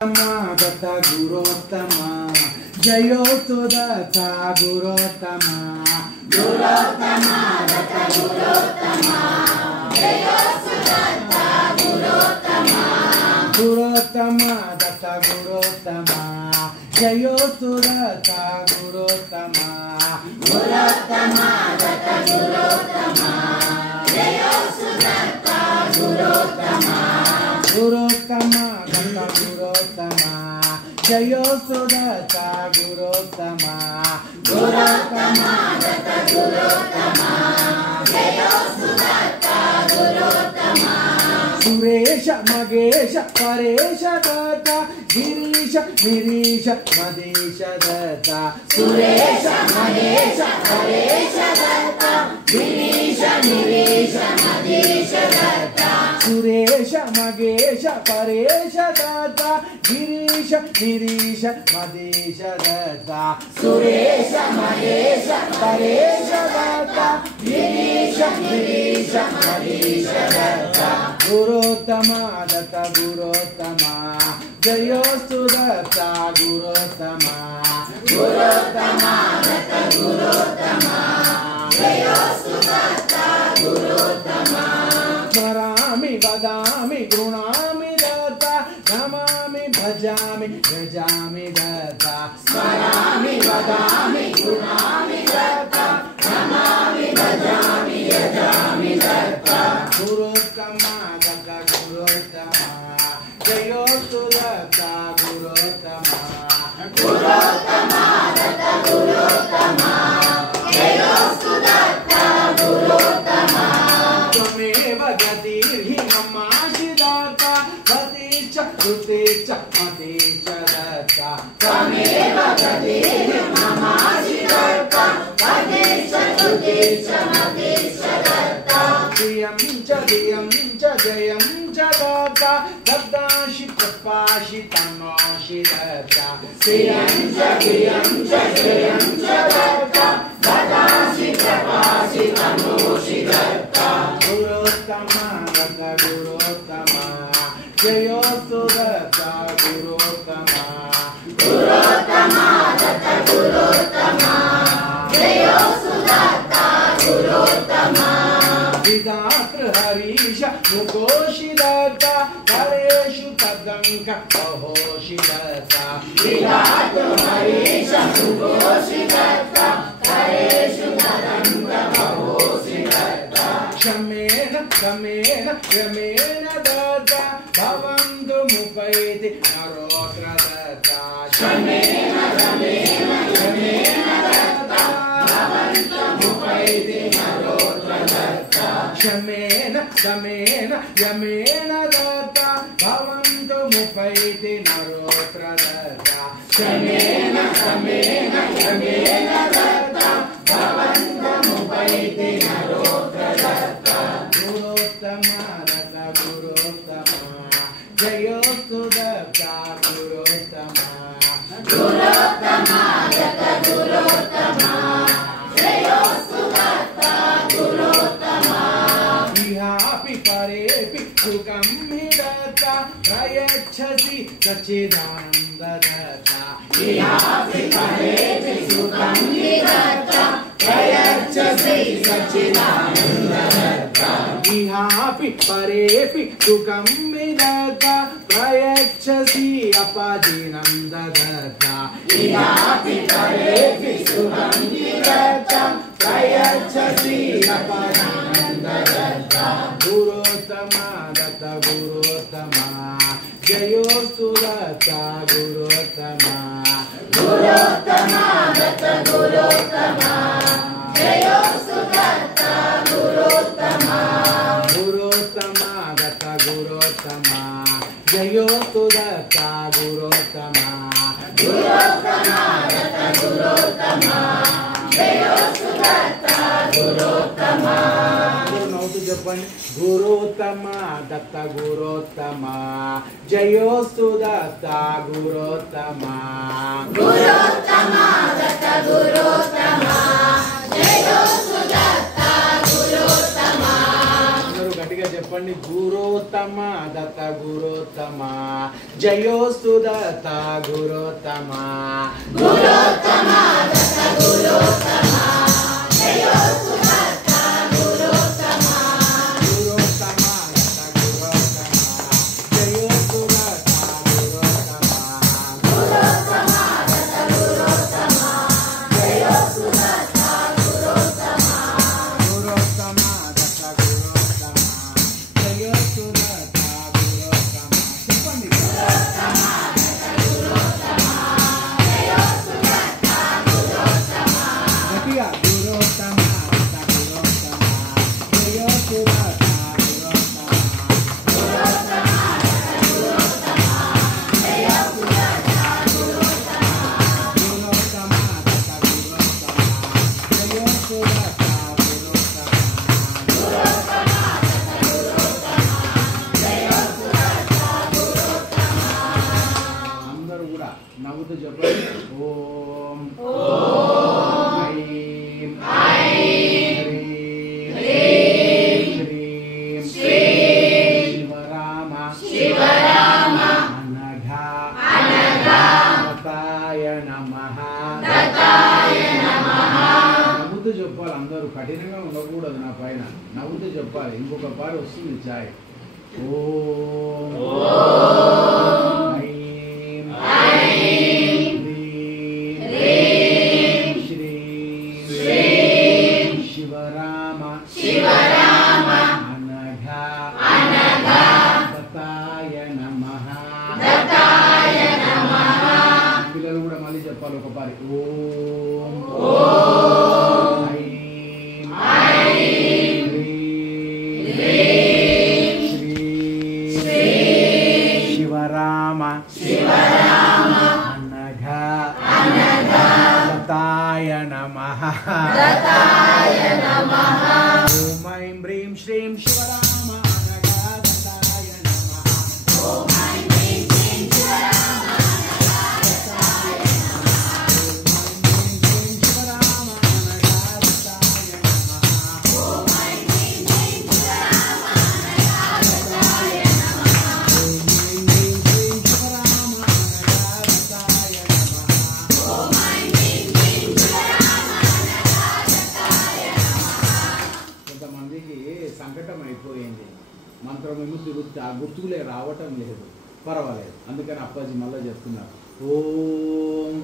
दत्ता गुरोत्तमा जयोस्तु दत्ता गुरोत्तमा गुरोत्तमा दत्ता गुरोत्तमा जयोस्तु दत्ता गुरोत्तमा गुरोत्तमा दत्ता गुरोत्तमा जयोस्तु दत्ता गुरोत्तमा गुरोत्तमा दत्ता गुरोत्तमा जयोस्तु दत्ता गुरोत्तमा गुरोत्तमा दत्ता गुरोत्तमा जयोस्तु दत्ता गुरोत्तमा गुरोत्तमा दत्ता गुरोत्तमा जयोस्तु दत्ता गुरोत्तमा सुरेश मगेश परेश दत्ता गिरीश गिरीश मदेश दत्ता सुरेश मगेश परेश दत्ता गिरीश गिरीश मदेश दत्ता सुरेश मगेश परेश दत्ता गिरीश गिरीश मदेश दत्ता सुरेश मगेश परेश दत्ता गिरीश गिरीश मदेश दत्ता गुरोत्तमा दत्ता गुरोत्तमा जयोस्तु दत्ता गुरोत्तमा गुरोत्तमा दत्ता गुरोत्तमा जयोस्तु दत्ता गुरोत्तमा स्मरामि वदामि गृणामि दत्ता नमामि भजामि भजामि दत्ता स्मरामि वदामि गृणामि दत्ता नमामि भजामि यजामि दत्ता गुरोत्तमा दत्ता गुरोत्तमा जयोस्तु दत्ता गुरोत्तमा गुरोत्तमा दत्ता गुरोत्तमा जयोस्तु दत्ता गुरोत्तमा त्वमेव गतिर्हि ममासि दत्ता गतिश्च ऋतिश्च मतिश्च दत्ता त्वमेव गतिर्हि ममासि दत्ता गतिश्च ऋतिश्च मतिश्च दत्ता प्रियं च धियं च जयं च दत्ता दत्ताशि कृपाशि तनोषि दत्ता प्रियं च धियं च जयं च दत्ता दत्ताशि कृपाशि तनोषि दत्ता गुरोत्तमा दत्ता गुरोत्तमा जयोस्तु दत्ता गुरोत्तमा गुरोत्तमा दत्ता गुरोत्तमा जयोस्तु दत्ता गुरोत्तमा विदात्र हरीश मुकोषि दत्ता परेषु तदंक बहोषि दत्ता विदात्र हरीश मुकोषि दत्ता परेषु तदंक बहोषि दत्ता क्षमेन क्षमेन क्षमेन दत्ता भवन्तु मुपैति नरोत्र दत्ता क्षमेन क्षमेन क्षमेन दत्ता भवन्तु मुपैति नरोत्र दत्ता क्षमेन क्षमेन यमेन दत्ता भवन्तु मुपैति नरोत्र दत्ता क्षमेन क्षमेन यमेन दत्ता भवन्तु मुपैति नरोत्र दत्ता गुरोत्तमा दत्ता गुरोत्तमा जयोस्तु दत्ता गुरोत्तमा गुरोत्तमा दत्ता गुरोत्तमा जयोस्तु दत्ता गुरोत्तमा इहापि परेपि सुखं हि दत्ता प्रयच्छसि सच्चिदानन्द दत्ता इहापि परेपि सुखं हि दत्ता प्रयच्छसि सच्चिदानन्द दत्ता इहापि परेपि सुखं हि दत्ता प्रयच्छसि अपदीनं दत्ता इहापि परेपि सुखं हि दत्ता प्रयच्छसि अपदीनं दत्ता गुरोत्तमा दत्ता गुरोत्तमा जयोस्तु दत्ता गुरोत्तमा गुरोत्तमा दत्ता गुरोत्तमा जयोस्तु दत्ता गुरोत्तमा गुरोत्तमा दत्ता गुरोत्तमा जयोस्तु दत्ता गुरोत्तमा गुरोत्तमा दत्ता गुरोत्तमा जयोस्तु दत्ता गुरोत्तमा नौतु చెప్పండి गुरोत्तमा दत्ता गुरोत्तमा जयोस्तु दत्ता गुरोत्तमा गुरोत्तमा दत्ता गुरोत्तमा जयोस्तु दत्ता गुरोत्तमा అందరూ గట్టిగా చెప్పండి చెప్పండి. గురోత్తమ దత్త గురోత్తమ జయోస్తు దత్త గురోత్తమ గురోత్తమ దత్త గురోత్తమ జయోస్తు దత్త గురోత్తమ గురోత్తమ దత్త గురోత్తమ జయోస్తు దత్త గురోత్తమ గురోత్తమ దత్త గురోత్తమ జయోస్తు దత్త గురోత్తమ గురోత్తమ దత్త గురోత్తమ జయోస్తు దత్త గురోత్తమ చెప్పండి. గురోత్తమ దత్త గురోత్తమ జయోస్తు దత్త గురోత్తమ గట్టిగా గురోత్తమ దత్త గురోత్తమ జయోస్తు దత్త గురోత్తమ గురోత్తమ దత్త గురోత్తమ జయోస్తు దత్త గురోత్తమ గురోత్తమ దత్త గురోత్తమ జయోస్తు దత్త గురోత్తమ గురోత్తమ దత్త గురోత్తమ జయోస్తు దత్త గురోత్తమ. అందరూ కూడా నవ్వుతూ చెప్పండి. ఓం ఐం హ్రీం శ్రీం శివరామ అనఘా దత్తాయ నమః నవ్వుతూ చెప్పాలి. అందరూ కఠినంగా ఉండకూడదు. నా పైన నవ్వుతూ చెప్పాలి. ఇంకొక పాట వస్తుంది చాయ్. ఓం ఐం హ్రీం శ్రీం శివరామ అనఘా దత్తాయ నమః పిల్లలు కూడా మళ్ళీ చెప్పాలి ఒక పారి. ఓం ఐం హ్రీం శ్రీం శివరామ అనఘా దత్తాయ నమః ఓం ఐం హ్రీం శ్రీం శివరామ అనఘా దత్తాయ నమః ఓం ఐం హ్రీం శ్రీం శివరామ అనఘా దత్తాయ నమః ఓం ఐం హ్రీం శ్రీం శివరామ అనఘా దత్తాయ నమః ఓం ఐం హ్రీం శ్రీం శివరామ అనఘా దత్తాయ నమః ఓం ఐం హ్రీం శ్రీం శివరామ అనఘా దత్తాయ నమః. కొంతమందికి సంకటం అయిపోయింది. మంత్రం ఏమో తిరుగుతా గుర్తులే రావటం లేదు. పర్వాలేదు. అందుకని అప్పాజీ మళ్ళీ చెప్తున్నారు. ఓం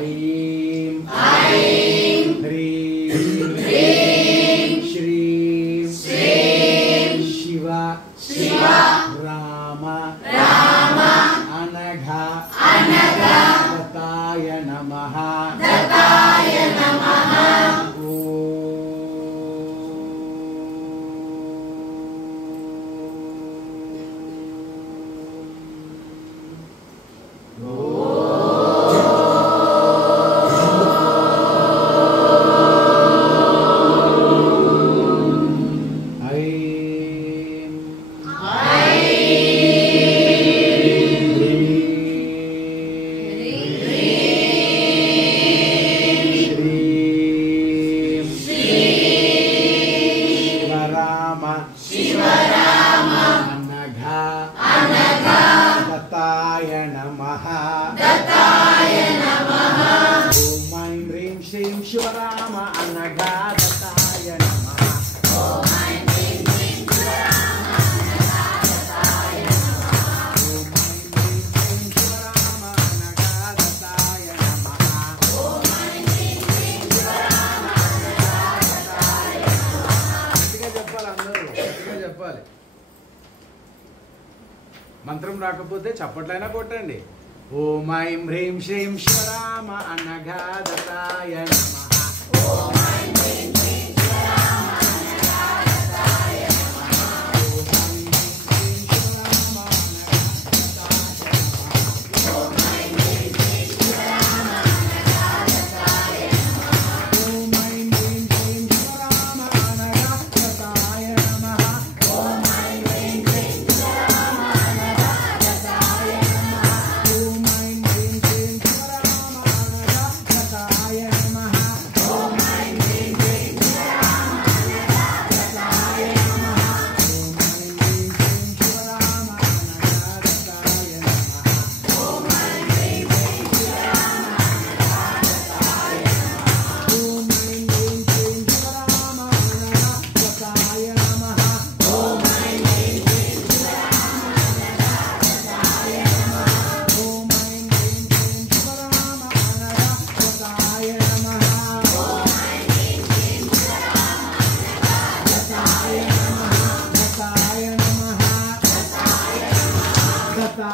ఐం హ్రీం శ్రీం శివ రామ అనఘా దత్తాయ నమః ఐం శివరామ అనఘా దత్తాయ నమః ఓం ఐం హ్రీం శ్రీం శివరామ అనఘా దత్తాయ నమః ఓం ఐం హ్రీం శ్రీం శివరామ అనఘా దత్తాయ నమః ఓం ఐం హ్రీం శ్రీం శివరామ అనఘా దత్తాయ నమః ఓం ఐం హ్రీం శ్రీం శివరామ అనఘా దత్తాయ నమః. గట్టిగా చెప్పాలి. అందరూ గట్టిగా చెప్పాలి. మంత్రం రాకపోతే చప్పట్లైనా కొట్టండి. ఓం ఐం హ్రీం శ్రీం శివరామ అనఘా దత్తాయ నమః ఓం ఐం హ్రీం శ్రీం శివరామ అనఘా దత్తాయ నమః ఓం ఐం హ్రీం శ్రీం శివరామ అనఘా దత్తాయ నమః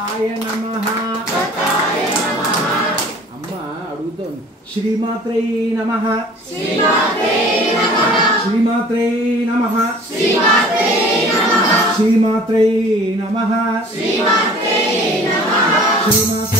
నమః అమ్మ అడుగుతోంది శ్రీమాత్రే నమః శ్రీమాత్రే నమః శ్రీమాత్రే నమః శ్రీమాత్రే